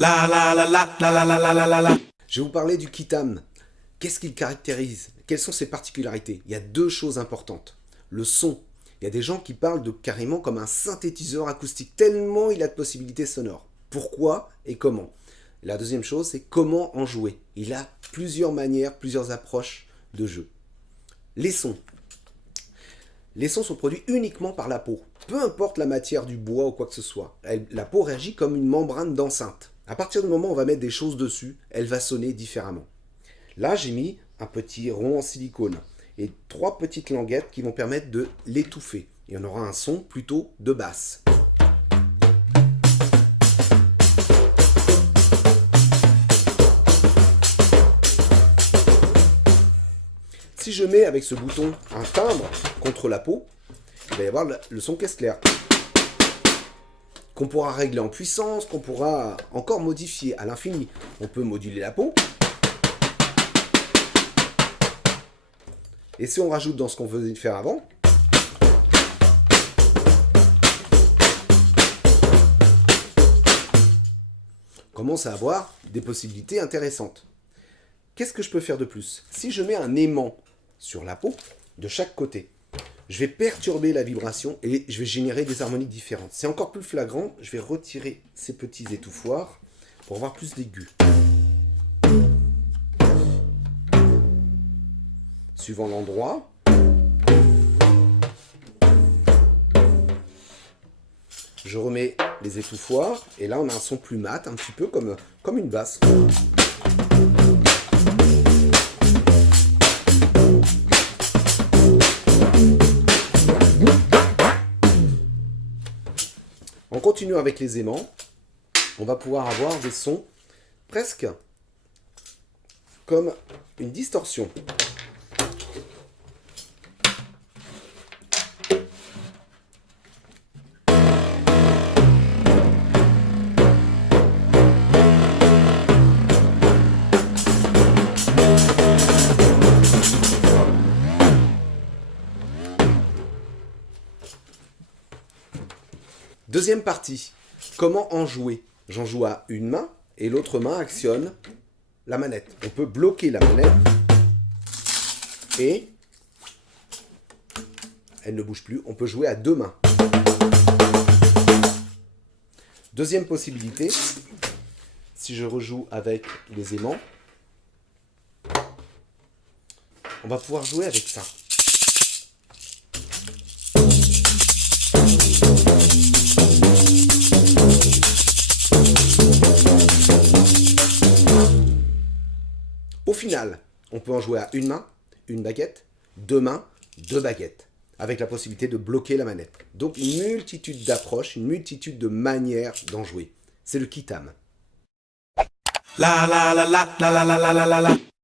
Je vais vous parler du kitam. Qu'est-ce qu'il caractérise? Quelles sont ses particularités? Il y a deux choses importantes. Le son. Il y a des gens qui parlent de carrément comme un synthétiseur acoustique, tellement il a de possibilités sonores. Pourquoi et comment? La deuxième chose, c'est comment en jouer. Il a plusieurs manières, plusieurs approches de jeu. Les sons. Les sons sont produits uniquement par la peau. Peu importe la matière du bois ou quoi que ce soit. La peau réagit comme une membrane d'enceinte. À partir du moment où on va mettre des choses dessus, elle va sonner différemment. Là, j'ai mis un petit rond en silicone et trois petites languettes qui vont permettre de l'étouffer. Et on aura un son plutôt de basse. Si je mets avec ce bouton un timbre contre la peau, il va y avoir le son caisse claire, qu'on pourra régler en puissance, qu'on pourra encore modifier à l'infini. On peut moduler la peau. Et si on rajoute dans ce qu'on venait de faire avant, on commence à avoir des possibilités intéressantes. Qu'est-ce que je peux faire de plus? Si je mets un aimant sur la peau, de chaque côté, je vais perturber la vibration et je vais générer des harmoniques différentes. C'est encore plus flagrant, je vais retirer ces petits étouffoirs pour avoir plus d'aigus. Suivant l'endroit, je remets les étouffoirs et là on a un son plus mat, un petit peu comme une basse. En continuant avec les aimants, on va pouvoir avoir des sons presque comme une distorsion. Deuxième partie, comment en jouer? J'en joue à une main et l'autre main actionne la manette. On peut bloquer la manette et elle ne bouge plus. On peut jouer à deux mains. Deuxième possibilité, si je rejoue avec les aimants, on va pouvoir jouer avec ça. Au final, on peut en jouer à une main, une baguette, deux mains, deux baguettes, avec la possibilité de bloquer la manette. Donc une multitude d'approches, une multitude de manières d'en jouer. C'est le kitam.